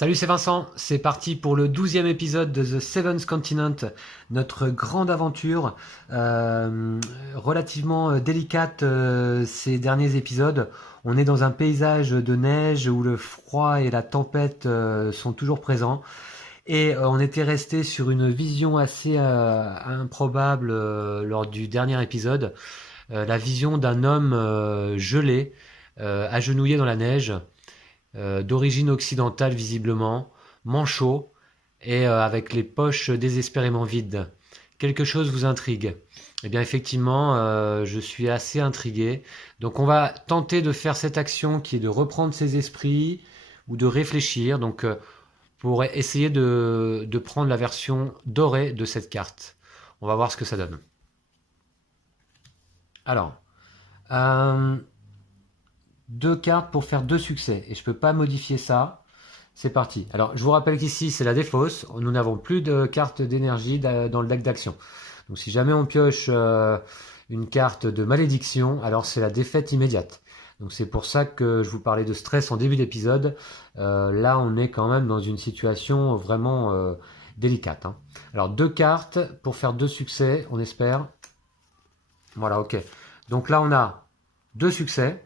Salut, c'est Vincent, c'est parti pour le 12e épisode de The Seventh Continent, notre grande aventure, relativement délicate ces derniers épisodes. On est dans un paysage de neige où le froid et la tempête sont toujours présents. Et on était resté sur une vision assez improbable lors du dernier épisode, la vision d'un homme gelé, agenouillé dans la neige, d'origine occidentale visiblement, manchot et avec les poches désespérément vides. Quelque chose vous intrigue? Eh bien effectivement, je suis assez intrigué. Donc on va tenter de faire cette action qui est de reprendre ses esprits ou de réfléchir. Donc pour essayer de prendre la version dorée de cette carte. On va voir ce que ça donne. Alors, euh, deux cartes pour faire deux succès. Et je ne peux pas modifier ça. C'est parti. Alors, je vous rappelle qu'ici, c'est la défausse. Nous n'avons plus de cartes d'énergie dans le deck d'action. Donc, si jamais on pioche une carte de malédiction, alors c'est la défaite immédiate. Donc, c'est pour ça que je vous parlais de stress en début d'épisode. Là, on est quand même dans une situation vraiment délicate. Hein. Alors, deux cartes pour faire deux succès, on espère. Voilà, ok. Donc là, on a deux succès.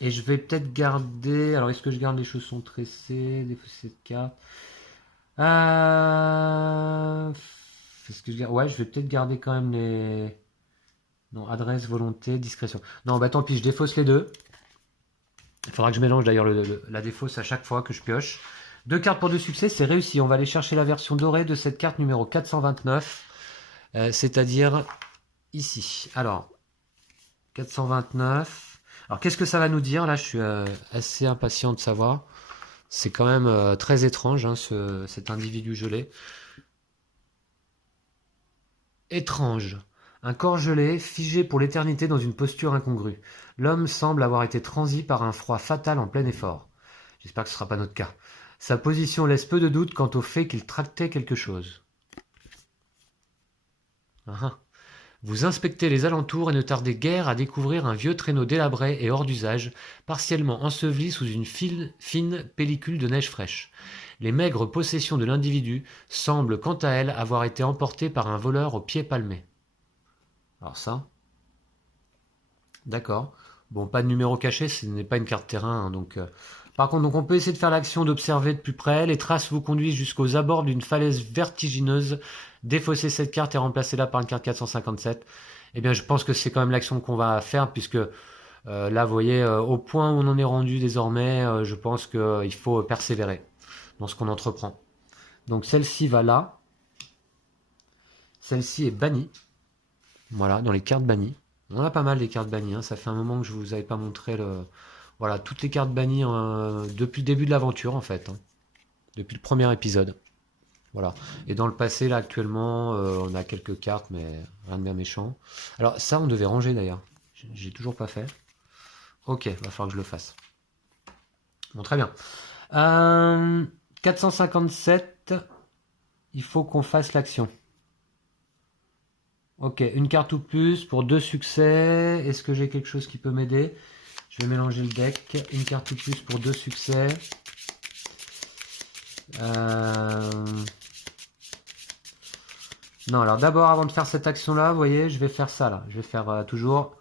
Et je vais peut-être garder... Alors, est-ce que je garde les chaussons tressés, défausser de carte Est-ce que je garde... Ouais, je vais peut-être garder quand même les... Non, adresse, volonté, discrétion. Non, bah tant pis, je défausse les deux. Il faudra que je mélange d'ailleurs la défausse à chaque fois que je pioche. Deux cartes pour deux succès, c'est réussi. On va aller chercher la version dorée de cette carte numéro 429. C'est-à-dire ici. Alors, 429... Alors, qu'est-ce que ça va nous dire? Là, je suis assez impatient de savoir. C'est quand même très étrange, hein, cet individu gelé. Étrange. Un corps gelé, figé pour l'éternité dans une posture incongrue. L'homme semble avoir été transi par un froid fatal en plein effort. J'espère que ce ne sera pas notre cas. Sa position laisse peu de doute quant au fait qu'il tractait quelque chose. Ah. Vous inspectez les alentours et ne tardez guère à découvrir un vieux traîneau délabré et hors d'usage, partiellement enseveli sous une fine pellicule de neige fraîche. Les maigres possessions de l'individu semblent quant à elles avoir été emportées par un voleur aux pieds palmés. Alors ça, d'accord. Bon, pas de numéro caché, ce n'est pas une carte terrain, hein, donc... Par contre, donc on peut essayer de faire l'action d'observer de plus près. Les traces vous conduisent jusqu'aux abords d'une falaise vertigineuse. Défausser cette carte et remplacer-la par une carte 457. Eh bien, je pense que c'est quand même l'action qu'on va faire, puisque là, vous voyez, au point où on en est rendu désormais, je pense qu'il faut persévérer dans ce qu'on entreprend. Donc celle-ci va là. Celle-ci est bannie. Voilà, dans les cartes bannies. On a pas mal des cartes bannies, hein. Ça fait un moment que je vous avais pas montré le... Voilà, toutes les cartes bannies depuis le début de l'aventure, en fait. Hein. Depuis le premier épisode. Voilà. Et dans le passé, là, actuellement, on a quelques cartes, mais rien de bien méchant. Alors, ça, on devait ranger, d'ailleurs. J'ai toujours pas fait. Ok, va falloir que je le fasse. Bon, très bien. 457, il faut qu'on fasse l'action. Ok, une carte ou plus pour deux succès. Est-ce que j'ai quelque chose qui peut m'aider? Je vais mélanger le deck. Une carte ou plus pour deux succès. Non, alors d'abord, avant de faire cette action-là, vous voyez, je vais faire ça, là. Je vais faire toujours...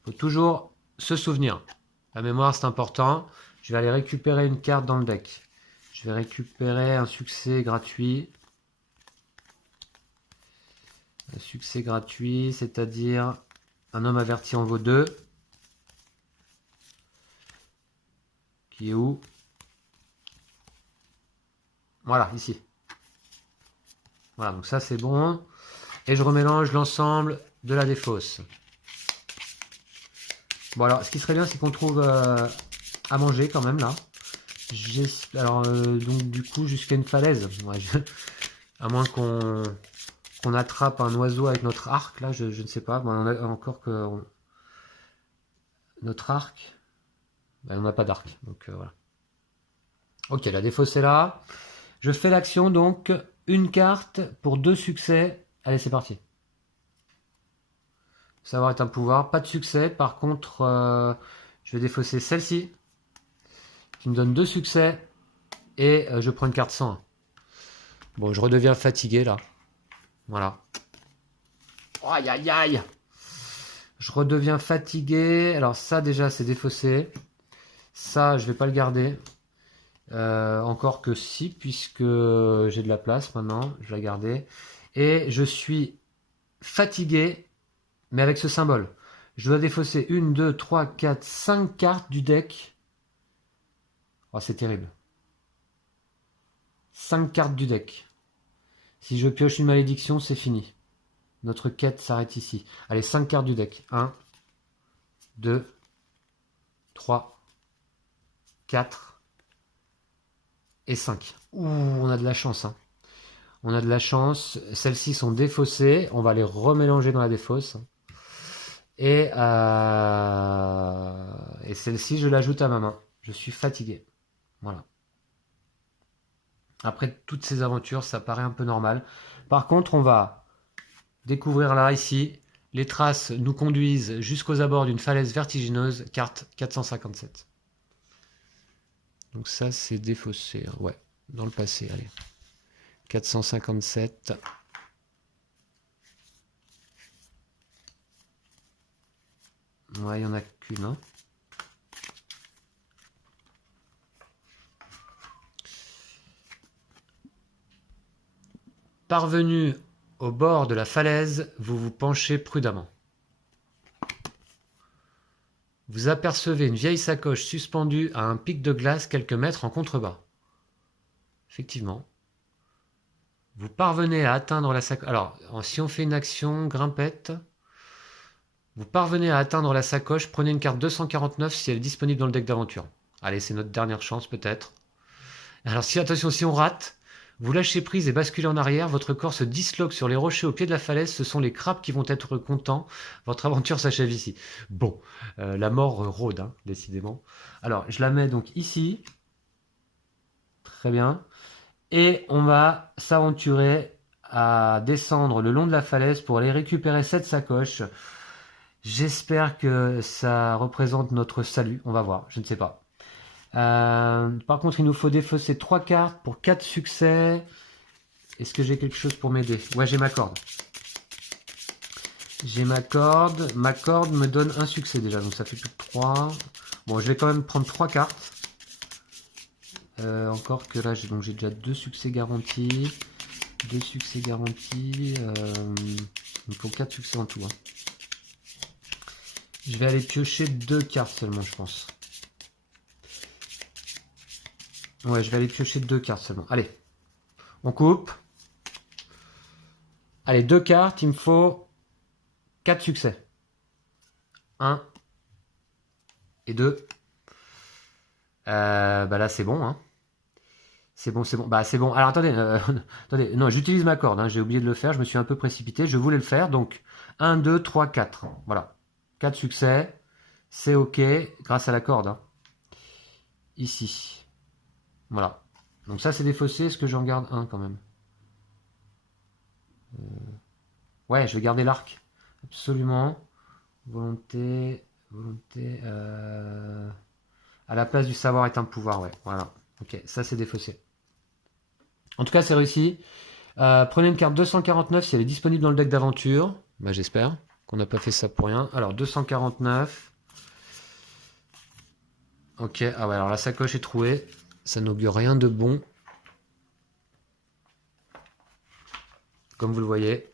Il faut toujours se souvenir. La mémoire, c'est important. Je vais aller récupérer une carte dans le deck. Je vais récupérer un succès gratuit. Un succès gratuit, c'est-à-dire un homme averti en vaut 2. Qui est où? Voilà, ici. Voilà, donc ça c'est bon. Et je remélange l'ensemble de la défausse. Bon alors, ce qui serait bien, c'est qu'on trouve à manger quand même là. Alors, donc du coup, jusqu'à une falaise. Ouais, à moins qu'on attrape un oiseau avec notre arc, là, je ne sais pas. Bon, on a encore que... Notre arc... Ben, on n'a pas d'arc, donc voilà. Ok, la défausse est là. Je fais l'action, donc, une carte pour deux succès. Allez, c'est parti. Savoir est un pouvoir, pas de succès. Par contre, je vais défausser celle-ci, qui me donne deux succès. Et je prends une carte 101. Bon, je redeviens fatigué là. Voilà. Aïe aïe aïe. Je redeviens fatigué. Alors ça déjà c'est défaussé. Ça je vais pas le garder. Encore que si, puisque j'ai de la place maintenant. Je vais la garder. Et je suis fatigué, mais avec ce symbole. Je dois défausser 1, 2, 3, 4, 5 cartes du deck. Oh, c'est terrible. 5 cartes du deck. Si je pioche une malédiction, c'est fini. Notre quête s'arrête ici. Allez, 5 cartes du deck. 1, 2, 3, 4 et 5. Ouh, on a de la chance. Hein. On a de la chance. Celles-ci sont défaussées. On va les remélanger dans la défausse. Et celle-ci, je l'ajoute à ma main. Je suis fatigué. Voilà. Après toutes ces aventures, ça paraît un peu normal. Par contre, on va découvrir là, ici, les traces nous conduisent jusqu'aux abords d'une falaise vertigineuse, carte 457. Donc ça, c'est défaussé. Hein. Ouais, dans le passé, allez. 457. Ouais, il n'y en a qu'une. Hein. Parvenu au bord de la falaise, vous vous penchez prudemment. Vous apercevez une vieille sacoche suspendue à un pic de glace quelques mètres en contrebas. Effectivement. Vous parvenez à atteindre la sacoche. Alors, si on fait une action grimpette, vous parvenez à atteindre la sacoche, prenez une carte 249 si elle est disponible dans le deck d'aventure. Allez, c'est notre dernière chance peut-être. Alors, attention, si on rate, vous lâchez prise et basculez en arrière, votre corps se disloque sur les rochers au pied de la falaise, ce sont les crabes qui vont être contents, votre aventure s'achève ici. Bon, la mort rôde, hein, décidément. Alors, je la mets donc ici. Très bien. Et on va s'aventurer à descendre le long de la falaise pour aller récupérer cette sacoche. J'espère que ça représente notre salut, on va voir, je ne sais pas. Par contre, il nous faut défausser 3 cartes pour 4 succès. Est-ce que j'ai quelque chose pour m'aider? Ouais, j'ai ma corde. J'ai ma corde. Ma corde me donne un succès déjà, donc ça fait plus de 3. Bon, je vais quand même prendre 3 cartes. Encore que là, j'ai déjà 2 succès garantis. 2 succès garantis. Il me faut 4 succès en tout. Hein. Je vais aller piocher 2 cartes seulement, je pense. Ouais, je vais aller piocher 2 cartes seulement. Allez, on coupe. Allez, 2 cartes, il me faut 4 succès. 1 et 2. Bah là, c'est bon. Hein. C'est bon, c'est bon. Bah, c'est bon. Alors, attendez. Attendez. Non, j'utilise ma corde. Hein. J'ai oublié de le faire. Je me suis un peu précipité. Je voulais le faire. Donc, 1, 2, 3, 4. Voilà. 4 succès. C'est OK grâce à la corde. Hein. Ici. Voilà. Donc ça, c'est défaussé. Est-ce que j'en garde un quand même? Ouais, je vais garder l'arc. Absolument. Volonté. Volonté. À la place du savoir est un pouvoir. Ouais, voilà. Ok, ça, c'est défaussé. En tout cas, c'est réussi. Prenez une carte 249 si elle est disponible dans le deck d'aventure. Bah, j'espère qu'on n'a pas fait ça pour rien. Alors, 249. Ok, ah ouais, alors la sacoche est trouée. Ça n'augure rien de bon. Comme vous le voyez.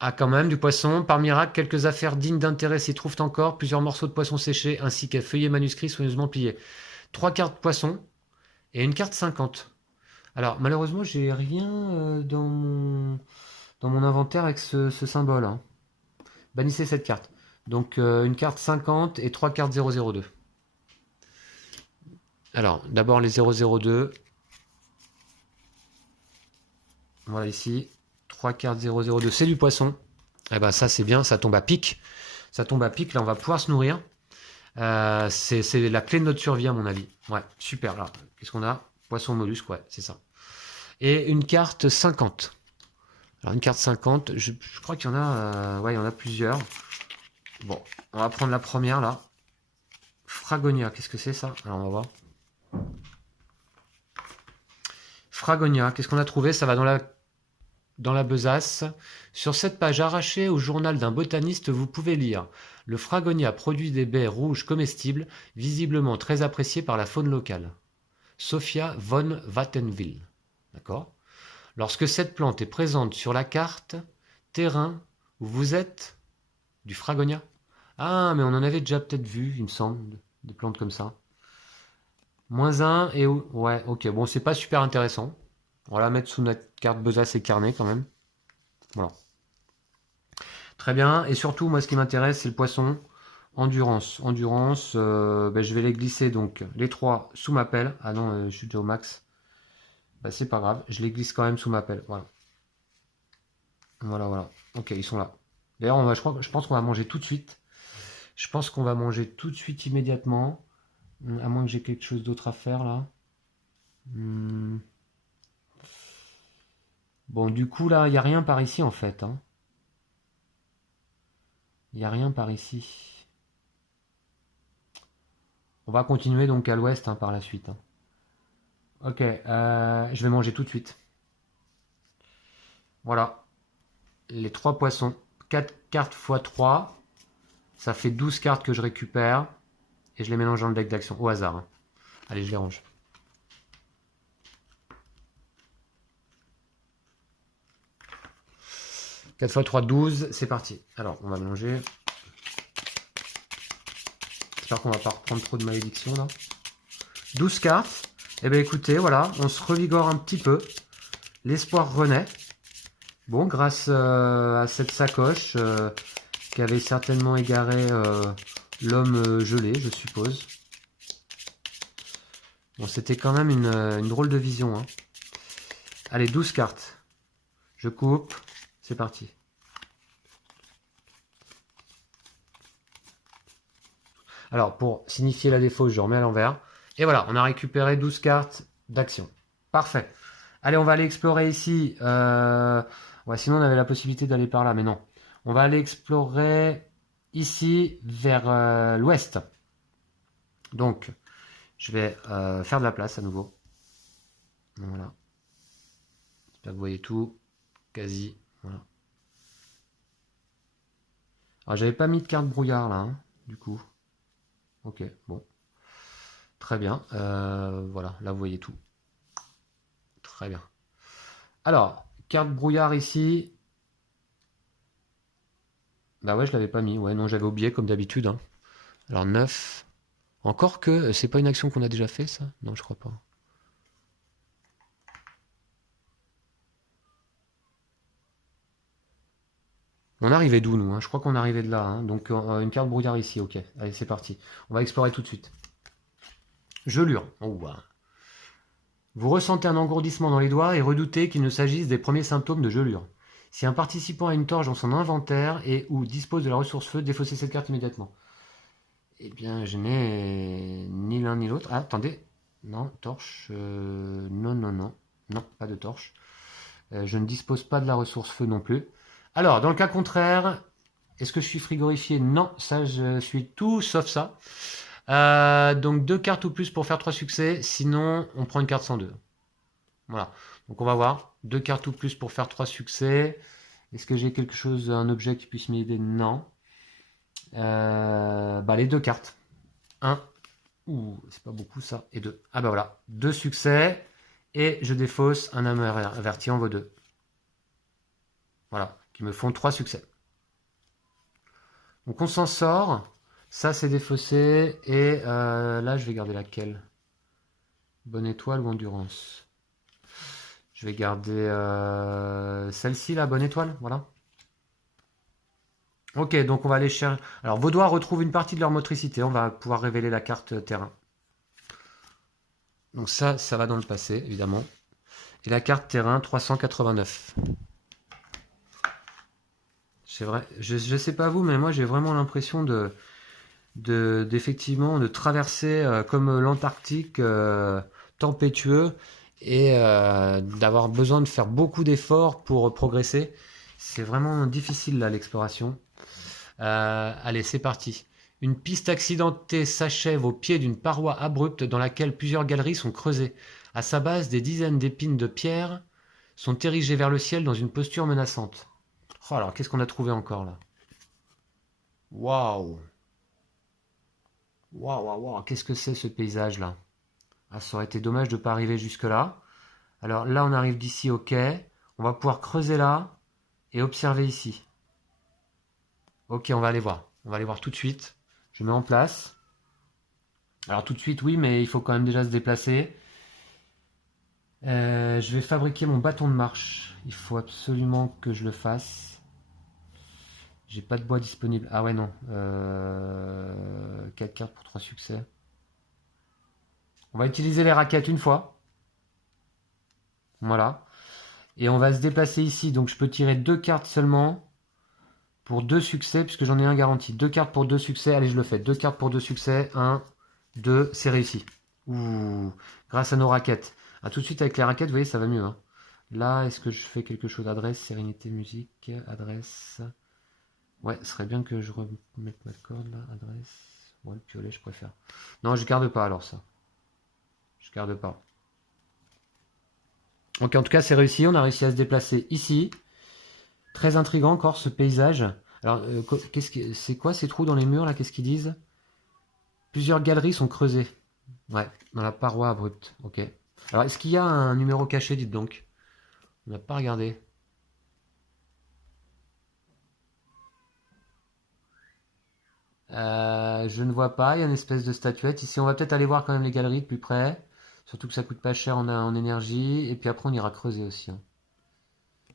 Ah, quand même, du poisson. Par miracle, quelques affaires dignes d'intérêt s'y trouvent encore. Plusieurs morceaux de poisson séchés, ainsi qu'un feuillet manuscrit soigneusement plié. 3 cartes poisson et une carte 50. Alors, malheureusement, j'ai rien dans mon inventaire avec ce symbole. Hein. Bannissez cette carte. Donc, une carte 50 et 3 cartes 002. Alors, d'abord les 002. Voilà ici. 3 cartes 002. C'est du poisson. Eh ben, ça, c'est bien. Ça tombe à pic. Ça tombe à pic. Là, on va pouvoir se nourrir. C'est la clé de notre survie, à mon avis. Ouais, super. Là, qu'est-ce qu'on a? Poisson mollusque, ouais, c'est ça. Et une carte 50. Alors, une carte 50, je crois qu'il y en a... ouais, il y en a plusieurs. Bon, on va prendre la première, là. Fragonia, qu'est-ce que c'est ça? Alors on va voir. Fragonia, qu'est-ce qu'on a trouvé? Ça va dans la besace. Sur cette page arrachée au journal d'un botaniste, vous pouvez lire: le Fragonia produit des baies rouges comestibles, visiblement très appréciées par la faune locale. Sophia von Wattenwyl. D'accord? Lorsque cette plante est présente sur la carte terrain où vous êtes, du Fragonia. Ah, mais on en avait déjà peut-être vu, il me semble, des plantes comme ça. -1 et... Ouais, ok, bon, c'est pas super intéressant. On va la mettre sous notre carte besace et carnet quand même. Voilà. Très bien, et surtout, moi, ce qui m'intéresse, c'est le poisson. Endurance. Endurance, ben, je vais les glisser, donc, les 3 sous ma pelle. Ah non, je suis déjà au max. Ben, c'est pas grave, je les glisse quand même sous ma pelle. Voilà. Voilà, voilà. Ok, ils sont là. D'ailleurs, je pense qu'on va manger tout de suite. Je pense qu'on va manger tout de suite, immédiatement. À moins que j'ai quelque chose d'autre à faire, là. Bon, du coup, là, il n'y a rien par ici, en fait. Hein. Il n'y a rien par ici. On va continuer, donc, à l'ouest, hein, par la suite. Hein. Ok, je vais manger tout de suite. Voilà. Les 3 poissons. 4 cartes x 3. Ça fait 12 cartes que je récupère. Et je les mélange dans le deck d'action, au hasard. Hein. Allez, je les range. « 4 x 3, 12, c'est parti. Alors, on va mélanger. J'espère qu'on va pas reprendre trop de malédiction, là. 12 cartes. Eh bien, écoutez, voilà, on se revigore un petit peu. L'espoir renaît. Bon, grâce à cette sacoche qui avait certainement égaré l'homme gelé, je suppose. Bon, c'était quand même une drôle de vision. Hein. Allez, 12 cartes. Je coupe. C'est parti. Alors, pour signifier la défausse, je remets à l'envers. Et voilà, on a récupéré 12 cartes d'action. Parfait. Allez, on va aller explorer ici. Ouais, sinon, on avait la possibilité d'aller par là, mais non. On va aller explorer ici, vers l'ouest. Donc, je vais faire de la place à nouveau. Voilà. J'espère que vous voyez tout. Quasi. Voilà. Alors, j'avais pas mis de carte brouillard, là, hein, du coup. Ok, bon. Très bien. Voilà, là, vous voyez tout. Très bien. Alors, carte brouillard ici. Bah ouais, je l'avais pas mis. Ouais, non, j'avais oublié comme d'habitude. Hein. Alors 9. Encore que, c'est pas une action qu'on a déjà fait, ça? Non, je crois pas. On arrivait d'où, nous? Hein, je crois qu'on arrivait de là. Hein. Donc, une carte brouillard ici. Ok, allez, c'est parti. On va explorer tout de suite. Gelure. Oh, wow. Vous ressentez un engourdissement dans les doigts et redoutez qu'il ne s'agisse des premiers symptômes de gelure. Si un participant a une torche dans son inventaire et ou dispose de la ressource feu, défaussez cette carte immédiatement. Eh bien, je n'ai ni l'un ni l'autre. Ah, attendez. Non, torche. Non, non, non. Non, pas de torche. Je ne dispose pas de la ressource feu non plus. Alors, dans le cas contraire, est-ce que je suis frigorifié? Non, ça, je suis tout sauf ça. Donc 2 cartes ou plus pour faire 3 succès, sinon on prend une carte sans 2. Voilà, donc on va voir, 2 cartes ou plus pour faire 3 succès. Est-ce que j'ai quelque chose, un objet qui puisse m'aider? Non. Bah les 2 cartes. 1, ouh, c'est pas beaucoup ça, et 2. Ah bah voilà, 2 succès, et je défausse un âme averti en vaut 2. Voilà, qui me font 3 succès. Donc on s'en sort. Ça, c'est défaussé. Et là, je vais garder laquelle? Bonne étoile ou endurance? Je vais garder celle-ci, la bonne étoile. Voilà. Ok, donc on va aller chercher... Alors, vos doigts retrouvent une partie de leur motricité. On va pouvoir révéler la carte terrain. Donc ça va dans le passé, évidemment. Et la carte terrain, 389. C'est vrai. Je sais pas vous, mais moi, j'ai vraiment l'impression d'effectivement de traverser comme l'Antarctique tempétueux et d'avoir besoin de faire beaucoup d'efforts pour progresser. C'est vraiment difficile là l'exploration. Allez, c'est parti. Une piste accidentée s'achève au pied d'une paroi abrupte dans laquelle plusieurs galeries sont creusées. À sa base, des dizaines d'épines de pierre sont érigées vers le ciel dans une posture menaçante. Oh, alors, qu'est-ce qu'on a trouvé encore là? Waouh! Waouh, waouh, waouh, qu'est-ce que c'est ce paysage là? Ah, ça aurait été dommage de ne pas arriver jusque là. Alors là, on arrive d'ici au quai. On va pouvoir creuser là et observer ici. Ok, on va aller voir. On va aller voir tout de suite. Je mets en place. Alors tout de suite, oui, mais il faut quand même déjà se déplacer. Je vais fabriquer mon bâton de marche. Il faut absolument que je le fasse. J'ai pas de bois disponible. Ah ouais, non. 4 cartes pour 3 succès. On va utiliser les raquettes une fois. Voilà. Et on va se déplacer ici. Donc je peux tirer 2 cartes seulement pour 2 succès, puisque j'en ai un garanti. 2 cartes pour 2 succès. Allez, je le fais. 2 cartes pour 2 succès. 1, 2, c'est réussi. Ouh, grâce à nos raquettes. Ah, tout de suite avec les raquettes, vous voyez, ça va mieux. Hein. Là, est-ce que je fais quelque chose? Adresse, sérénité, musique, adresse. Ouais, ce serait bien que je remette ma corde là. Adresse. Ouais, le piolet, je préfère. Non, je garde pas alors ça. Je garde pas. Ok, en tout cas, c'est réussi. On a réussi à se déplacer ici. Très intriguant encore ce paysage. Alors, c'est quoi ces trous dans les murs là? Qu'est-ce qu'ils disent? Plusieurs galeries sont creusées. Ouais, dans la paroi abrupte. Ok. Alors, est-ce qu'il y a un numéro caché, dites donc? On n'a pas regardé. Je ne vois pas. Il y a une espèce de statuette. Ici, on va peut-être aller voir quand même les galeries de plus près. Surtout que ça coûte pas cher en énergie. Et puis après, on ira creuser aussi. Hein.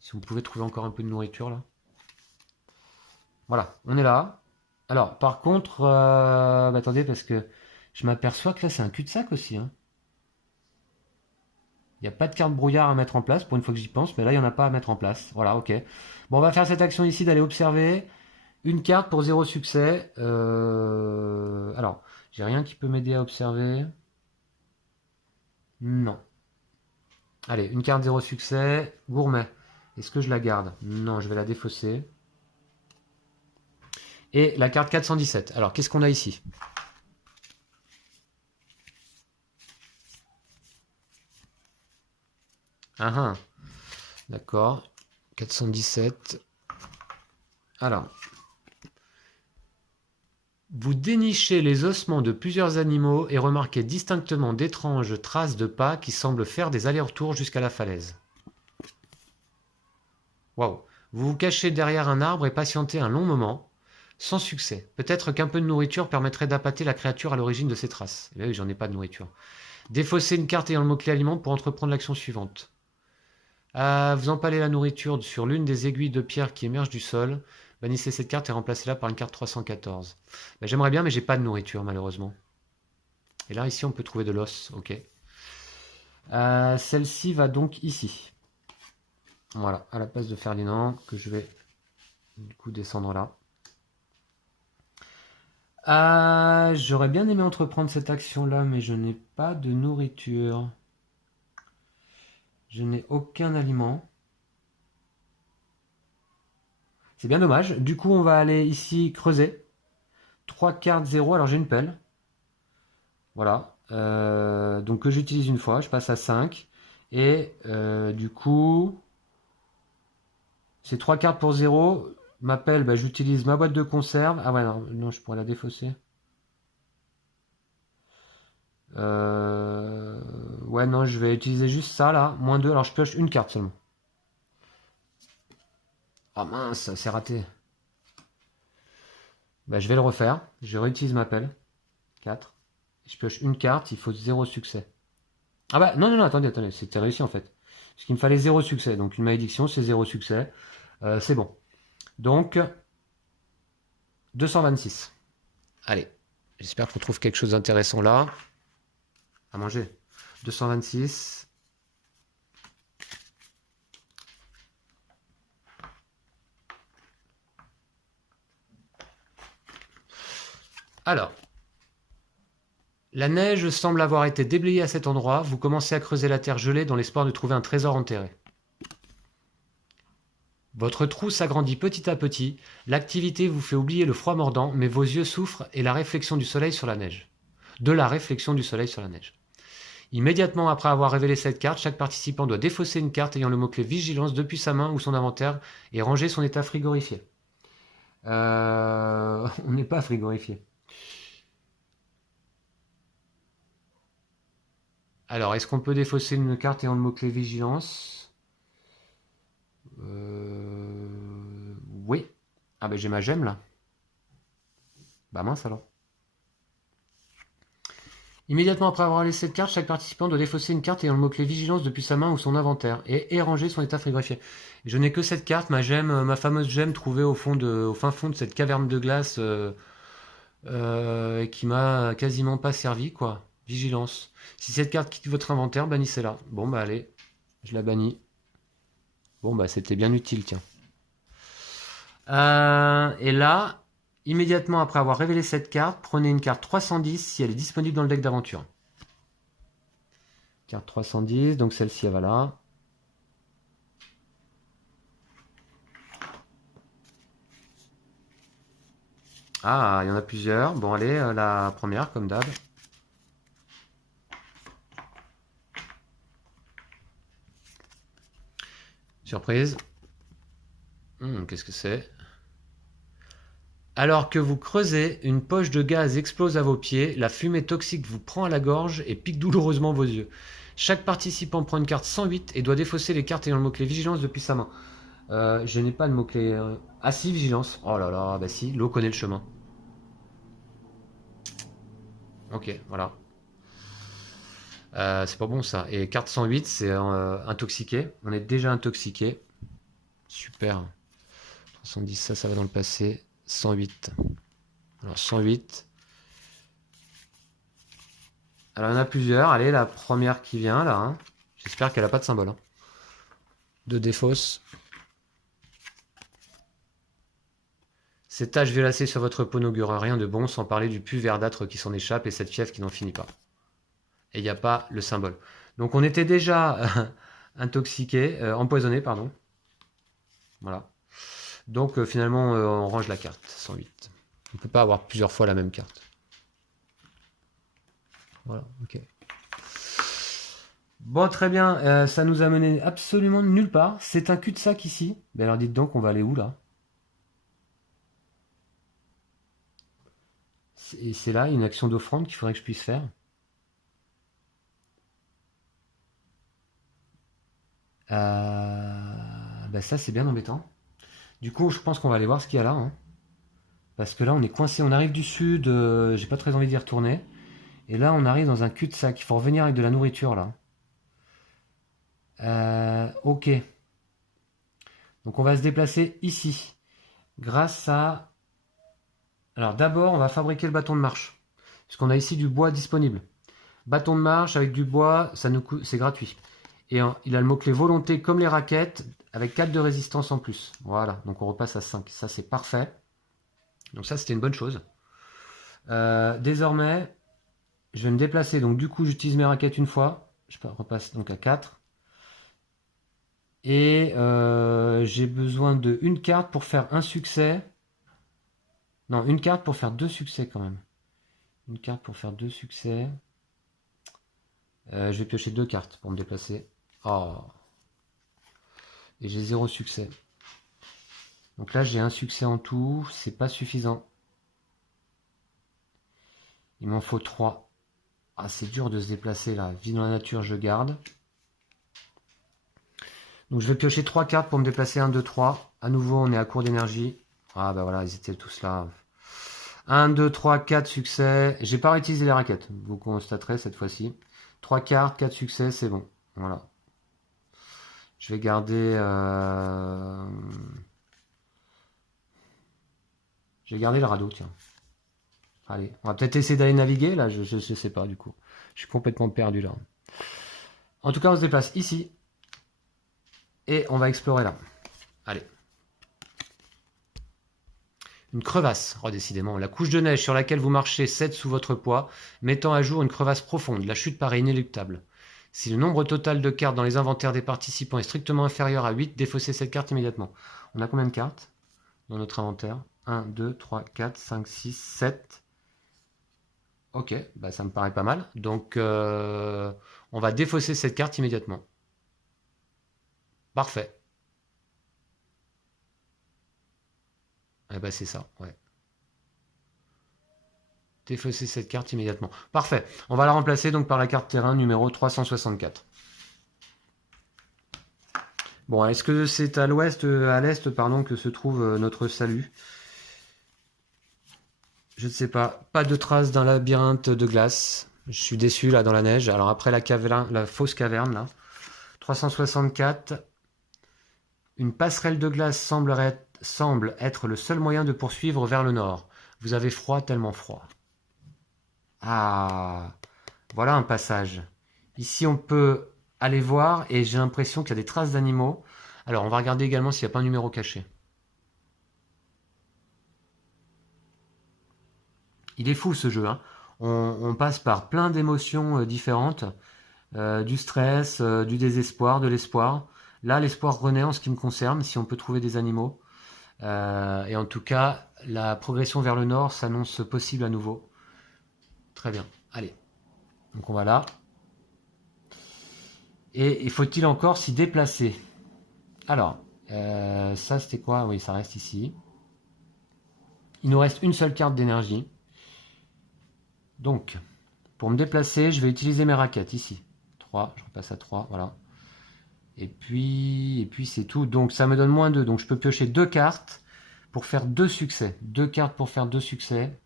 Si on pouvait trouver encore un peu de nourriture là. Voilà, on est là. Alors, par contre, attendez, parce que je m'aperçois que là, c'est un cul-de-sac aussi. Hein. Il n'y a pas de carte brouillard à mettre en place, pour une fois que j'y pense, mais là, il n'y en a pas à mettre en place. Voilà, ok. Bon, on va faire cette action ici d'aller observer. Une carte pour 0 succès. Alors, j'ai rien qui peut m'aider à observer. Non. Allez, une carte 0 succès. Gourmet. Est-ce que je la garde? Non, je vais la défausser. Et la carte 417. Alors, qu'est-ce qu'on a ici? Ah ah. D'accord. 417. Alors. Vous dénichez les ossements de plusieurs animaux et remarquez distinctement d'étranges traces de pas qui semblent faire des allers-retours jusqu'à la falaise. Waouh. Vous vous cachez derrière un arbre et patientez un long moment, sans succès. Peut-être qu'un peu de nourriture permettrait d'appâter la créature à l'origine de ces traces. Eh bien oui, j'en ai pas de nourriture. Défaussez une carte ayant le mot-clé aliment pour entreprendre l'action suivante. Vous empalez la nourriture sur l'une des aiguilles de pierre qui émergent du sol. Bannissez cette carte et remplacez-la par une carte 314. J'aimerais bien, mais j'ai pas de nourriture, malheureusement. Et là, ici, on peut trouver de l'os. Ok. Celle-ci va donc ici. Voilà, à la place de Ferdinand, que je vais du coup descendre là. J'aurais bien aimé entreprendre cette action-là, mais je n'ai pas de nourriture. Je n'ai aucun aliment. C'est bien dommage. Du coup, on va aller ici creuser. 3 cartes 0. Alors, j'ai une pelle. Voilà. Donc, que j'utilise une fois. Je passe à 5. Et du coup, c'est 3 cartes pour 0. Ma pelle, j'utilise ma boîte de conserve. Ah ouais, non, je pourrais la défausser. Ouais, non, je vais utiliser juste ça là. -2. Alors, je pioche une carte seulement. Ah mince, c'est raté. Je vais le refaire. Je réutilise ma pelle. 4. Je pioche une carte, il faut 0 succès. Ah non, attendez, c'était réussi en fait. Parce qu'il me fallait 0 succès. Donc une malédiction, c'est 0 succès. C'est bon. Donc, 226. Allez, j'espère qu'on trouve quelque chose d'intéressant là. À manger. 226. Alors, la neige semble avoir été déblayée à cet endroit. Vous commencez à creuser la terre gelée dans l'espoir de trouver un trésor enterré. Votre trou s'agrandit petit à petit, l'activité vous fait oublier le froid mordant, mais vos yeux souffrent et la réflexion du soleil sur la neige. De la réflexion du soleil sur la neige. Immédiatement après avoir révélé cette carte, chaque participant doit défausser une carte ayant le mot-clé vigilance depuis sa main ou son inventaire et ranger son état frigorifié. On n'est pas frigorifié. Alors, est-ce qu'on peut défausser une carte ayant le mot-clé vigilance? Oui. Ah ben j'ai ma gemme là. Bah mince alors. Immédiatement après avoir laissé cette carte, chaque participant doit défausser une carte ayant le mot-clé vigilance depuis sa main ou son inventaire et ranger son état frigorifié. Je n'ai que cette carte, ma gemme, ma fameuse gemme trouvée au fin fond de cette caverne de glace qui m'a quasiment pas servi, quoi. Vigilance. Si cette carte quitte votre inventaire, bannissez-la. Bon bah allez, je la bannis. Bon bah c'était bien utile, tiens. Et là, immédiatement après avoir révélé cette carte, prenez une carte 310 si elle est disponible dans le deck d'aventure. Carte 310, donc celle-ci, elle va là. Ah, il y en a plusieurs. Bon, allez, la première, comme d'hab. Surprise. Qu'est-ce que c'est? Alors que vous creusez, une poche de gaz explose à vos pieds, la fumée toxique vous prend à la gorge et pique douloureusement vos yeux. Chaque participant prend une carte 108 et doit défausser les cartes ayant le mot-clé vigilance depuis sa main. Je n'ai pas le mot-clé... Ah si, vigilance. Oh là là, bah si, l'eau connaît le chemin. Ok, voilà. C'est pas bon ça. Et carte 108, c'est intoxiqué. On est déjà intoxiqué. Super. 310, ça va dans le passé. 108. Alors 108. Alors il y en a plusieurs. Allez, la première qui vient là. Hein. J'espère qu'elle n'a pas de symbole. Hein. De défausse. Ces taches violacées sur votre peau n'augurent rien de bon, sans parler du pus verdâtre qui s'en échappe et cette fièvre qui n'en finit pas. Et il n'y a pas le symbole. Donc on était déjà intoxiqué, empoisonné, pardon. Voilà. Donc finalement, on range la carte, 108. On ne peut pas avoir plusieurs fois la même carte. Voilà, ok. Bon, très bien, ça nous a mené absolument nulle part. C'est un cul-de-sac ici. Ben alors dites donc, on va aller où là? Et c'est là une action d'offrande qu'il faudrait que je puisse faire. Ben ça c'est bien embêtant. Du coup, je pense qu'on va aller voir ce qu'il y a là. Hein. Parce que là, on est coincé. On arrive du sud. J'ai pas très envie d'y retourner. Et là, on arrive dans un cul-de-sac. Il faut revenir avec de la nourriture là. Ok. Donc on va se déplacer ici. Grâce à... Alors d'abord, on va fabriquer le bâton de marche. Puisqu'on a ici du bois disponible. Bâton de marche avec du bois, ça nous coûte, c'est gratuit. Et il a le mot-clé volonté comme les raquettes, avec 4 de résistance en plus. Voilà, donc on repasse à 5. Ça, c'est parfait. Donc ça, c'était une bonne chose. Désormais, je vais me déplacer. Donc du coup, j'utilise mes raquettes une fois. Je repasse donc à 4. Et j'ai besoin de une carte pour faire un succès. Non, une carte pour faire 2 succès quand même. Une carte pour faire 2 succès. Je vais piocher 2 cartes pour me déplacer. Oh. Et j'ai 0 succès. Donc là, j'ai un succès en tout. C'est pas suffisant. Il m'en faut 3. Ah, c'est dur de se déplacer là. Vie dans la nature, je garde. Donc je vais piocher 3 cartes pour me déplacer. 1, 2, 3. À nouveau, on est à court d'énergie. Ah bah voilà, ils étaient tous là. 1, 2, 3, 4 succès. J'ai pas réutilisé les raquettes. Vous constaterez cette fois-ci. 3 cartes, 4 succès, c'est bon. Voilà. Je vais garder... Je vais garder le radeau, tiens. Allez, on va peut-être essayer d'aller naviguer, là, je sais pas, du coup. Je suis complètement perdu, là. En tout cas, on se déplace ici. Et on va explorer là. Allez. Une crevasse, oh décidément. La couche de neige sur laquelle vous marchez cède sous votre poids, mettant à jour une crevasse profonde. La chute paraît inéluctable. Si le nombre total de cartes dans les inventaires des participants est strictement inférieur à 8, défaussez cette carte immédiatement. On a combien de cartes dans notre inventaire? 1, 2, 3, 4, 5, 6, 7. Ok, bah ça me paraît pas mal. Donc, on va défausser cette carte immédiatement. Parfait. Eh ben c'est ça, ouais. Défausser cette carte immédiatement. Parfait. On va la remplacer donc par la carte terrain numéro 364. Bon, est-ce que c'est à l'est, pardon, que se trouve notre salut? Je ne sais pas. Pas de traces d'un labyrinthe de glace. Je suis déçu là dans la neige. Alors après la fausse caverne là. 364. Une passerelle de glace semble être le seul moyen de poursuivre vers le nord. Vous avez froid, tellement froid. Ah, voilà un passage. Ici, on peut aller voir et j'ai l'impression qu'il y a des traces d'animaux. Alors, on va regarder également s'il n'y a pas un numéro caché. Il est fou ce jeu, hein. On passe par plein d'émotions différentes. Du stress, du désespoir, de l'espoir. Là, l'espoir renaît en ce qui me concerne, si on peut trouver des animaux. Et en tout cas, la progression vers le nord s'annonce possible à nouveau. Très bien, allez. Donc on va là. Et faut-il encore s'y déplacer? Alors, ça c'était quoi? Oui, ça reste ici. Il nous reste une seule carte d'énergie. Donc, pour me déplacer, je vais utiliser mes raquettes ici. 3, je repasse à 3, voilà. Et puis c'est tout. Donc ça me donne moins 2. Donc je peux piocher 2 cartes pour faire 2 succès. 2 cartes pour faire 2 succès.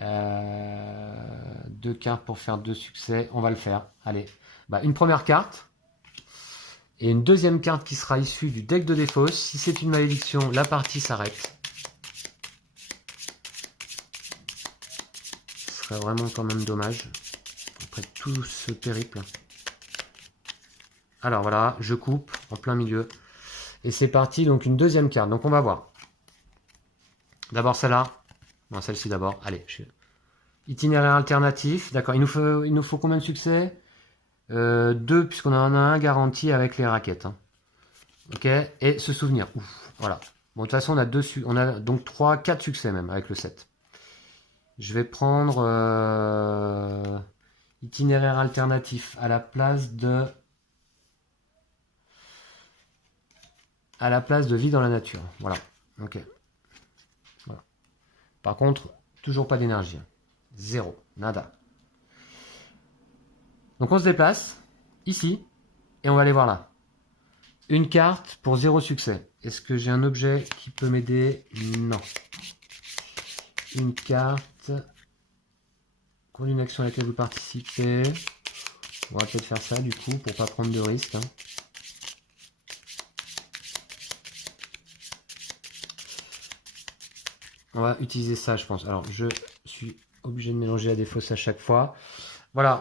2 cartes pour faire 2 succès. On va le faire. Allez. Bah, une première carte. Et une deuxième carte qui sera issue du deck de défausse. Si c'est une malédiction, la partie s'arrête. Ce serait vraiment quand même dommage. Après tout ce périple. Alors voilà, je coupe en plein milieu. Et c'est parti, donc une deuxième carte. Donc on va voir. D'abord celle-là. Non, celle-ci d'abord. Allez, itinéraire alternatif. D'accord, il nous faut combien de succès? 2, puisqu'on en a un garanti avec les raquettes. Hein. Ok, et se souvenir. Ouf, voilà. Bon, de toute façon, on a donc 3, 4 succès même avec le 7. Je vais prendre itinéraire alternatif à la place de vie dans la nature. Voilà. Ok. Voilà. Par contre, toujours pas d'énergie. 0. Nada. Donc on se déplace ici et on va aller voir là. Une carte pour 0 succès. Est-ce que j'ai un objet qui peut m'aider? Non. Une carte. Pour une action à laquelle vous participez. On va peut-être faire ça du coup pour pas prendre de risques. Hein. On va utiliser ça, je pense. Alors, je suis obligé de mélanger la défausse à chaque fois. Voilà,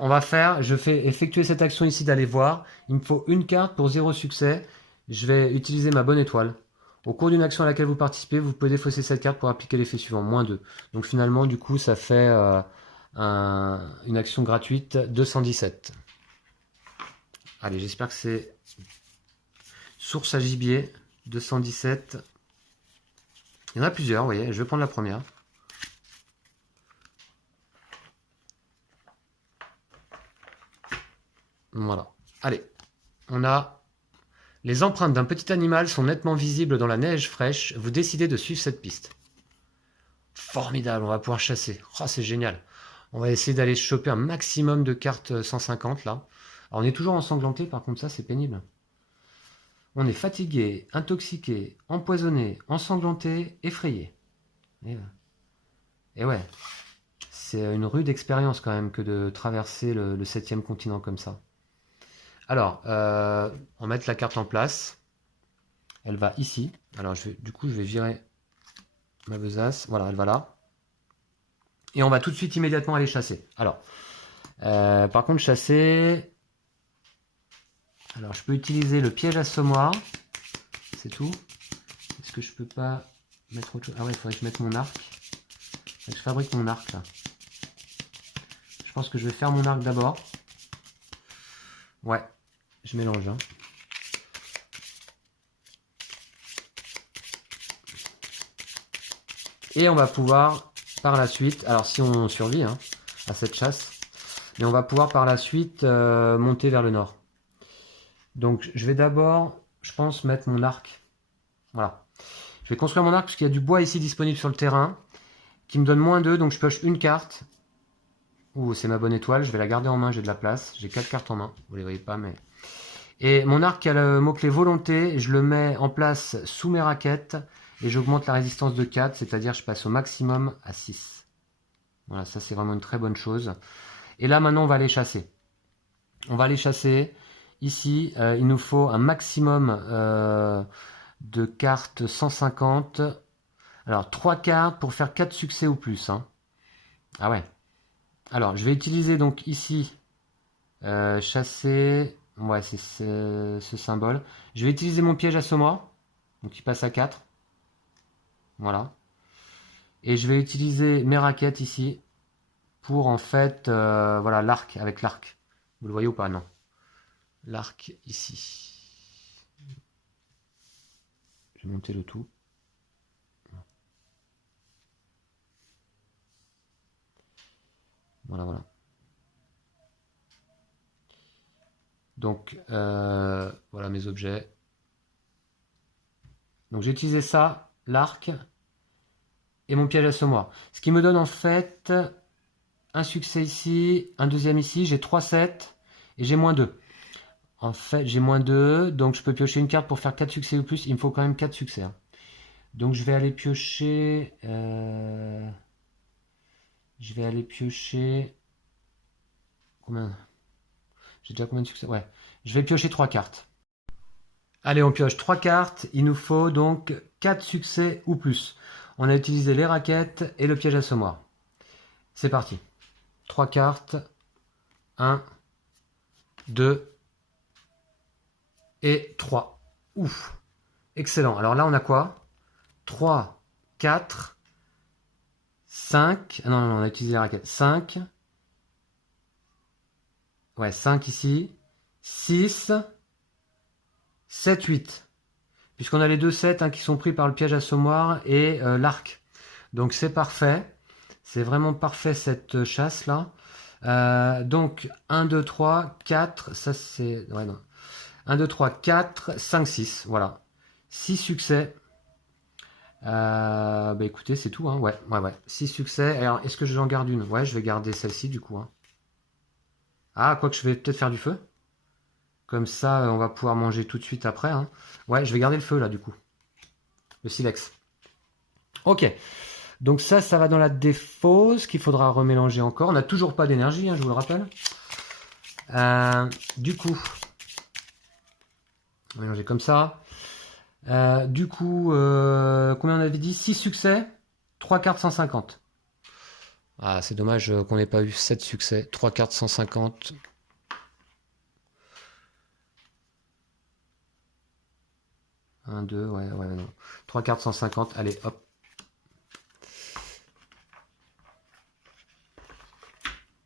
je fais effectuer cette action ici d'aller voir. Il me faut une carte pour 0 succès. Je vais utiliser ma bonne étoile. Au cours d'une action à laquelle vous participez, vous pouvez défausser cette carte pour appliquer l'effet suivant, moins 2. Donc finalement, du coup, ça fait une action gratuite 217. Allez, j'espère que c'est source à gibier 217. Il y en a plusieurs, vous voyez. Je vais prendre la première. Voilà. Allez, on a les empreintes d'un petit animal sont nettement visibles dans la neige fraîche. Vous décidez de suivre cette piste. Formidable, on va pouvoir chasser. Oh, c'est génial. On va essayer d'aller choper un maximum de cartes 150 là. Alors, on est toujours ensanglanté, par contre ça c'est pénible. On est fatigué, intoxiqué, empoisonné, ensanglanté, effrayé. Et ouais, c'est une rude expérience quand même que de traverser le 7e continent comme ça. Alors, on va mettre la carte en place. Elle va ici. Alors, du coup, je vais virer ma besace. Voilà, elle va là. Et on va tout de suite, immédiatement, aller chasser. Alors, par contre, chasser... Alors, je peux utiliser le piège assommoir. C'est tout. Est-ce que je peux pas mettre autre chose? Ah ouais, il faudrait que je mette mon arc. Il faudrait que je fabrique mon arc, là. Je pense que je vais faire mon arc d'abord. Ouais, je mélange. Hein. Et on va pouvoir, par la suite, alors si on survit hein, à cette chasse, mais on va pouvoir par la suite monter vers le nord. Donc je vais d'abord, je pense, mettre mon arc. Voilà. Je vais construire mon arc parce qu'il y a du bois ici disponible sur le terrain, qui me donne -2, donc je pioche une carte. Ouh, c'est ma bonne étoile, je vais la garder en main, j'ai de la place. J'ai 4 cartes en main, vous les voyez pas, mais... Et mon arc a le mot-clé volonté, je le mets en place sous mes raquettes, et j'augmente la résistance de 4, c'est-à-dire je passe au maximum à 6. Voilà, ça c'est vraiment une très bonne chose. Et là maintenant on va aller chasser. On va aller chasser. Ici, il nous faut un maximum de cartes 150. Alors 3 cartes pour faire 4 succès ou plus. Hein. Ah ouais. Alors je vais utiliser donc ici chasser. Ouais, c'est ce symbole. Je vais utiliser mon piège assommoir. Donc il passe à 4. Voilà. Et je vais utiliser mes raquettes ici pour en fait, voilà, l'arc, avec l'arc. Vous le voyez ou pas? Non. L'arc ici. Je vais monter le tout. Voilà, voilà. Donc, voilà mes objets. Donc j'ai utilisé ça, l'arc, et mon piège assommoir. Ce qui me donne en fait un succès ici, un deuxième ici, j'ai 3 7 et j'ai -2. En fait, j'ai -2, donc je peux piocher une carte pour faire 4 succès ou plus. Il me faut quand même 4 succès. Hein. Donc je vais aller piocher... je vais aller piocher... Combien? J'ai déjà combien de succès? Ouais. Je vais piocher 3 cartes. Allez, on pioche 3 cartes. Il nous faut donc 4 succès ou plus. On a utilisé les raquettes et le piège assommoir. C'est parti. 3 cartes. 1, 2 et 3. Ouf. Excellent. Alors là, on a quoi? 3, 4, 5. Non, non, on a utilisé les raquettes. 5. Ouais, 5 ici. 6. 7, 8. Puisqu'on a les 2 7 hein, qui sont pris par le piège assommoir et l'arc. Donc c'est parfait. C'est vraiment parfait cette chasse là. Donc 1, 2, 3, 4. Ça c'est... Ouais, non. 1, 2, 3, 4, 5, 6. Voilà. 6 succès. Bah écoutez, c'est tout. Hein. Ouais, ouais, ouais. 6 succès. Alors, est-ce que j'en garde une? Ouais, je vais garder celle-ci du coup. Hein. Ah, quoique je vais peut-être faire du feu. Comme ça, on va pouvoir manger tout de suite après. Hein. Ouais, je vais garder le feu là du coup. Le silex. Ok. Donc ça va dans la défausse qu'il faudra remélanger encore. On n'a toujours pas d'énergie, hein, je vous le rappelle. Du coup, on va mélanger comme ça. Du coup, combien on avait dit? 6 succès, 3 cartes 150. Ah, c'est dommage qu'on n'ait pas eu 7 succès. 3 cartes 150. Un, 2, ouais, non. 3 cartes 150, allez, hop.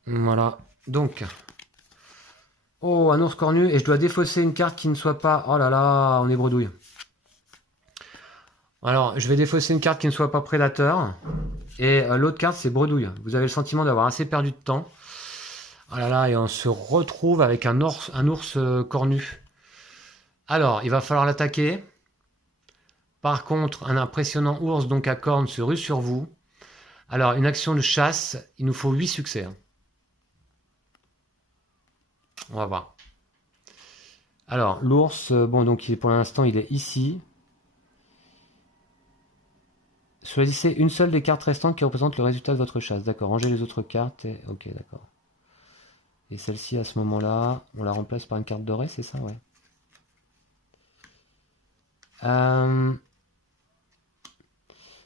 Voilà, donc... Oh, un ours cornu, et je dois défausser une carte qui ne soit pas... Oh là là, on est bredouille. Alors, je vais défausser une carte qui ne soit pas prédateur. Et l'autre carte, c'est bredouille. Vous avez le sentiment d'avoir assez perdu de temps. Oh là là, et on se retrouve avec un ours cornu. Alors, il va falloir l'attaquer. Par contre, un impressionnant ours, donc à cornes, se rue sur vous. Alors, une action de chasse, il nous faut 8 succès. Hein. On va voir. Alors, l'ours, bon, donc pour l'instant, il est ici. Choisissez une seule des cartes restantes qui représente le résultat de votre chasse. D'accord, rangez les autres cartes. Et... Ok, d'accord. Et celle-ci, à ce moment-là, on la remplace par une carte dorée, c'est ça? Ouais.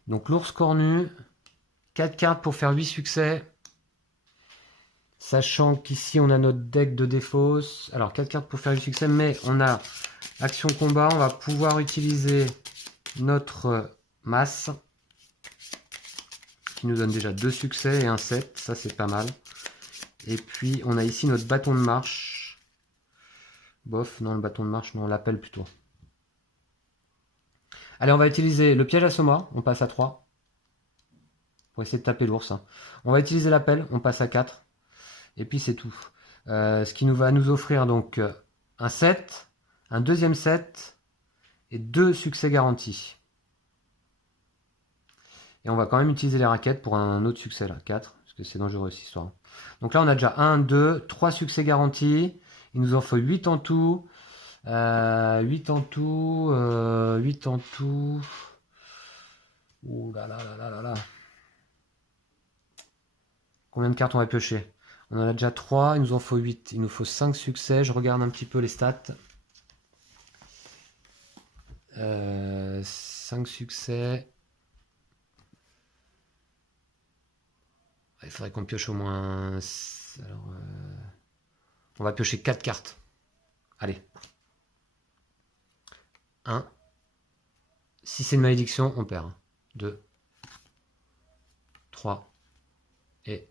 Donc, l'ours cornu. 4 cartes pour faire 8 succès. Sachant qu'ici, on a notre deck de défausse. Alors, 4 cartes pour faire 8 succès, mais on a action combat. On va pouvoir utiliser notre masse. Qui nous donne déjà 2 succès et un 7. Ça, c'est pas mal. Et puis, on a ici notre bâton de marche. Bof, non, le bâton de marche, non, on l'appelle plutôt. Allez, on va utiliser le piège à assommoir, on passe à 3. Pour essayer de taper l'ours. Hein. On va utiliser l'appel, on passe à 4. Et puis c'est tout. Ce qui va nous offrir donc un 7, un deuxième 7 et 2 succès garantis. Et on va quand même utiliser les raquettes pour un autre succès là, 4, parce que c'est dangereux cette histoire. Donc là on a déjà 1, 2, 3 succès garantis. Il nous en faut 8 en tout. 8 en tout. 8 en tout. Ouh là là là là là là. Combien de cartes on va piocher? On en a déjà 3, il nous en faut 8. Il nous faut 5 succès. Je regarde un petit peu les stats. 5 succès. Il faudrait qu'on pioche au moins... Alors, on va piocher 4 cartes. Allez. 1. Si c'est une malédiction, on perd. 2. 3. Et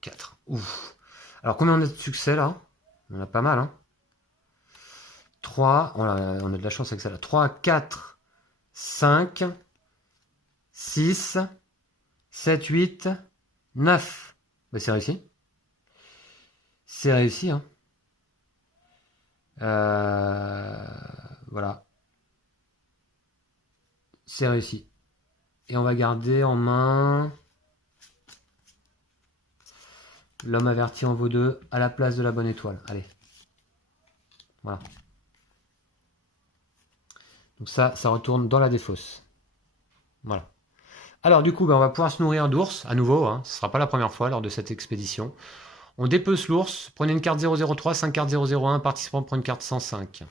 4. Ouf. Alors, combien on a de succès, là? On a pas mal, hein. 3. On a de la chance avec ça, là. 3, 4, 5, 6, 7, 8, 9. Bah, c'est réussi. C'est réussi, hein. Voilà. C'est réussi. Et on va garder en main l'homme averti en vaut 2 à la place de la bonne étoile. Allez. Voilà. Donc ça retourne dans la défausse. Voilà. Alors du coup, on va pouvoir se nourrir d'ours, à nouveau. Hein. Ce ne sera pas la première fois lors de cette expédition. On dépece l'ours. Prenez une carte 003, 5 cartes 001, participant prend une carte 105.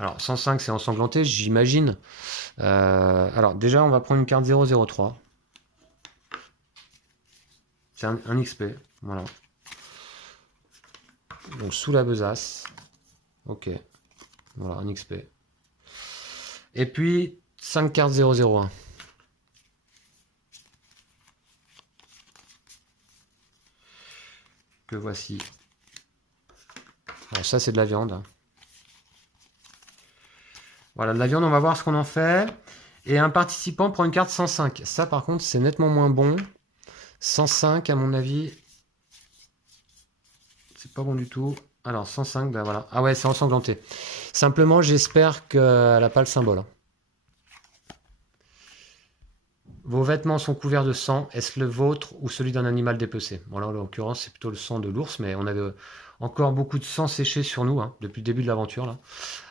Alors 105 c'est ensanglanté, j'imagine. Alors déjà on va prendre une carte 003. C'est un XP, voilà. Donc sous la besace. Ok. Voilà, un XP. Et puis 5 cartes 001. Que voici. Alors ça c'est de la viande. Voilà, de la viande, on va voir ce qu'on en fait. Et un participant prend une carte 105. Ça par contre c'est nettement moins bon. 105 à mon avis. C'est pas bon du tout. Alors 105, ben voilà. Ah ouais, c'est ensanglanté. Simplement j'espère qu'elle n'a pas le symbole. Hein. Vos vêtements sont couverts de sang. Est-ce le vôtre ou celui d'un animal dépecé? Bon là en l'occurrence c'est plutôt le sang de l'ours, mais on avait encore beaucoup de sang séché sur nous hein, depuis le début de l'aventure là.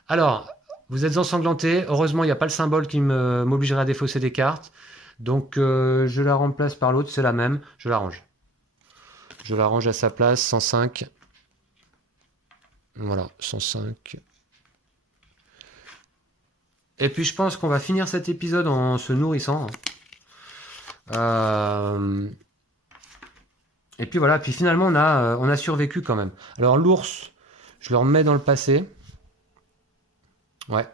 Alors, vous êtes ensanglanté. Heureusement il n'y a pas le symbole qui m'obligerait à défausser des cartes. Donc je la remplace par l'autre, c'est la même. Je la range. Je la range à sa place, 105. Voilà, 105. Et puis je pense qu'on va finir cet épisode en se nourrissant. Et puis voilà, puis finalement on a survécu quand même. Alors l'ours, je le remets dans le passé. Ouais.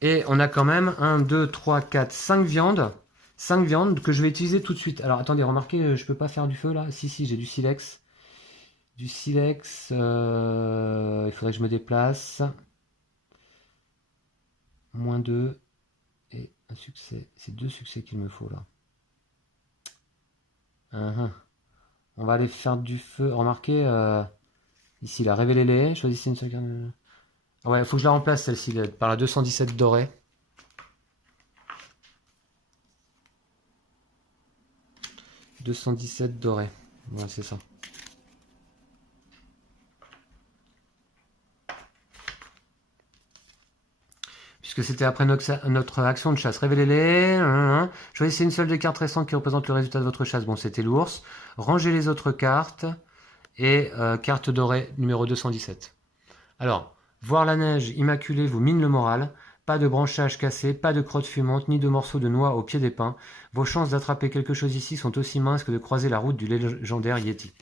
Et on a quand même 1, 2, 3, 4, 5 viandes. 5 viandes que je vais utiliser tout de suite. Alors attendez, remarquez, je peux pas faire du feu là. Si, j'ai du silex. Du silex. Il faudrait que je me déplace. Moins 2. Et un succès. C'est 2 succès qu'il me faut là. On va aller faire du feu. Remarquez, ici, là, révélez-les. Choisissez une seule carte. Ah ouais, il faut que je la remplace celle-ci par la 217 dorée. « 217 dorée. Ouais, c'est ça. Puisque c'était après notre action de chasse. Révélez-les. Choisissez une seule des cartes restantes qui représente le résultat de votre chasse. Bon, c'était l'ours. Rangez les autres cartes. Et carte dorée numéro 217. Alors, voir la neige immaculée vous mine le moral. Pas de branchages cassés, pas de crottes fumantes, ni de morceaux de noix au pied des pins. Vos chances d'attraper quelque chose ici sont aussi minces que de croiser la route du légendaire Yeti.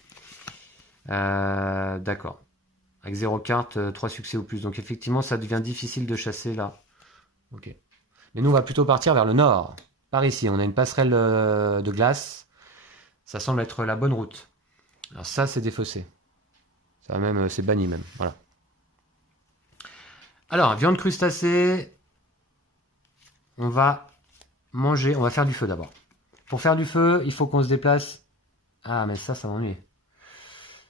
D'accord. Avec 0 carte, 3 succès ou plus. Donc effectivement, ça devient difficile de chasser là. Ok. Mais nous, on va plutôt partir vers le nord. Par ici, on a une passerelle de glace. Ça semble être la bonne route. Alors ça, c'est défaussé. Ça va même, c'est banni même. Voilà. Alors, viande crustacée. On va manger. On va faire du feu d'abord. Pour faire du feu, il faut qu'on se déplace. Ah, mais ça m'ennuie.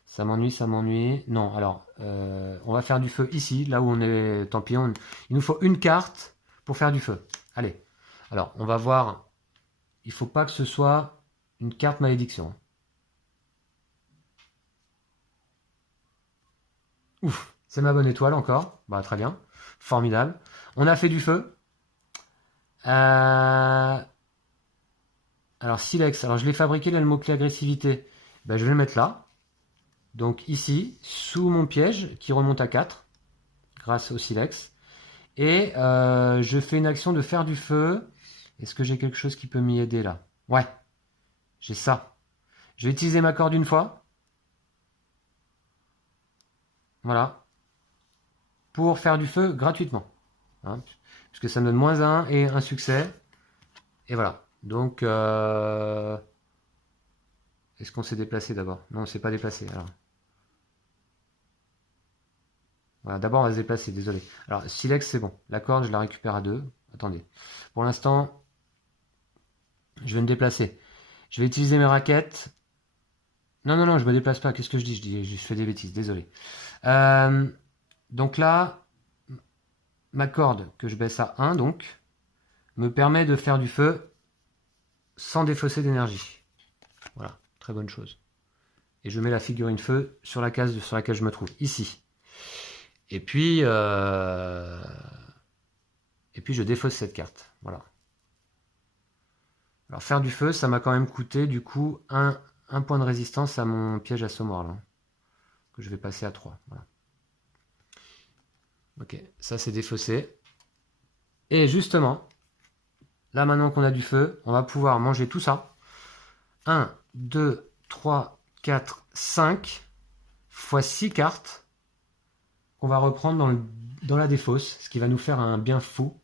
Ça m'ennuie. Non, alors, on va faire du feu ici, là où on est. Tant pis, il nous faut une carte pour faire du feu. Allez. Alors, on va voir. Il faut pas que ce soit une carte malédiction. Ouf, c'est ma bonne étoile encore. Bah, très bien. Formidable. On a fait du feu. Alors, silex. Alors, je l'ai fabriqué, là, le mot-clé agressivité. Ben, je vais le mettre là. Donc, ici, sous mon piège, qui remonte à 4, grâce au silex. Et je fais une action de faire du feu. Est-ce que j'ai quelque chose qui peut m'y aider, là? Ouais, j'ai ça. Je vais utiliser ma corde une fois. Voilà. Pour faire du feu gratuitement. Hein, puisque ça me donne -1 et un succès. Et voilà. Donc, est-ce qu'on s'est déplacé d'abord? Non, on s'est pas déplacé. Alors. Voilà, d'abord on va se déplacer, désolé. Alors, silex, c'est bon. La corde, je la récupère à 2. Attendez. Pour l'instant, je vais me déplacer. Je vais utiliser mes raquettes. Non, je me déplace pas. Qu'est-ce que je dis? Je fais des bêtises, désolé. Donc là, ma corde, que je baisse à 1, donc, me permet de faire du feu sans défausser d'énergie. Voilà, très bonne chose. Et je mets la figurine feu sur la case sur laquelle je me trouve, ici. Et puis je défausse cette carte. Voilà. Alors faire du feu, ça m'a quand même coûté du coup un point de résistance à mon piège à saumure là, que je vais passer à 3. Voilà. Ok, ça c'est défaussé. Et justement, là maintenant qu'on a du feu, on va pouvoir manger tout ça. 1, 2, 3, 4, 5 fois 6 cartes qu'on va reprendre dans la défausse, ce qui va nous faire un bien fou.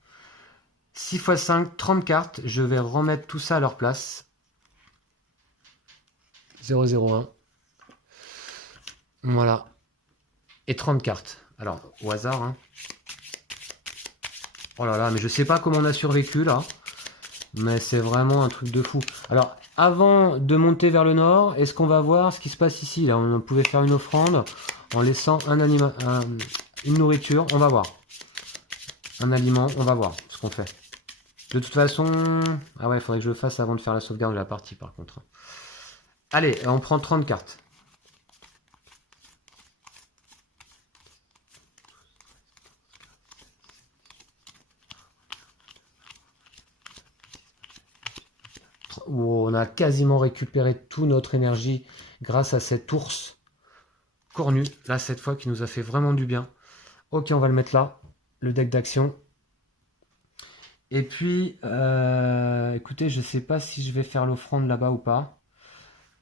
6 x 5, 30 cartes. Je vais remettre tout ça à leur place. 001. Voilà. Et 30 cartes. Alors, au hasard. Hein. Oh là là, mais je sais pas comment on a survécu là. Mais c'est vraiment un truc de fou. Alors, avant de monter vers le nord, est-ce qu'on va voir ce qui se passe ici? Là, on pouvait faire une offrande en laissant une nourriture. On va voir. Un aliment, on va voir ce qu'on fait. De toute façon... Ah ouais, il faudrait que je le fasse avant de faire la sauvegarde de la partie, par contre. Allez, on prend 30 cartes. Oh, on a quasiment récupéré toute notre énergie grâce à cet ours cornu, là, cette fois, qui nous a fait vraiment du bien. Ok, on va le mettre là, le deck d'action. Et puis, écoutez, je ne sais pas si je vais faire l'offrande là-bas ou pas.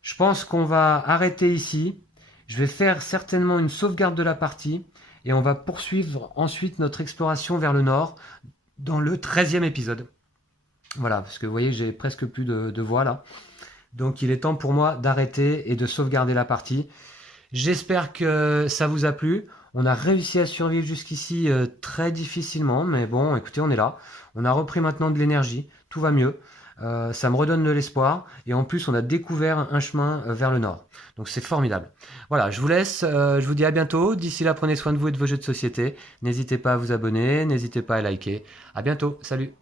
Je pense qu'on va arrêter ici. Je vais faire certainement une sauvegarde de la partie. Et on va poursuivre ensuite notre exploration vers le nord dans le 13e épisode. Voilà, parce que vous voyez, j'ai presque plus de voix là. Donc il est temps pour moi d'arrêter et de sauvegarder la partie. J'espère que ça vous a plu. On a réussi à survivre jusqu'ici très difficilement, mais bon, écoutez, on est là. On a repris maintenant de l'énergie, tout va mieux. Ça me redonne de l'espoir. Et en plus, on a découvert un chemin vers le nord. Donc c'est formidable. Voilà, je vous laisse. Je vous dis à bientôt. D'ici là, prenez soin de vous et de vos jeux de société. N'hésitez pas à vous abonner, n'hésitez pas à liker. À bientôt. Salut.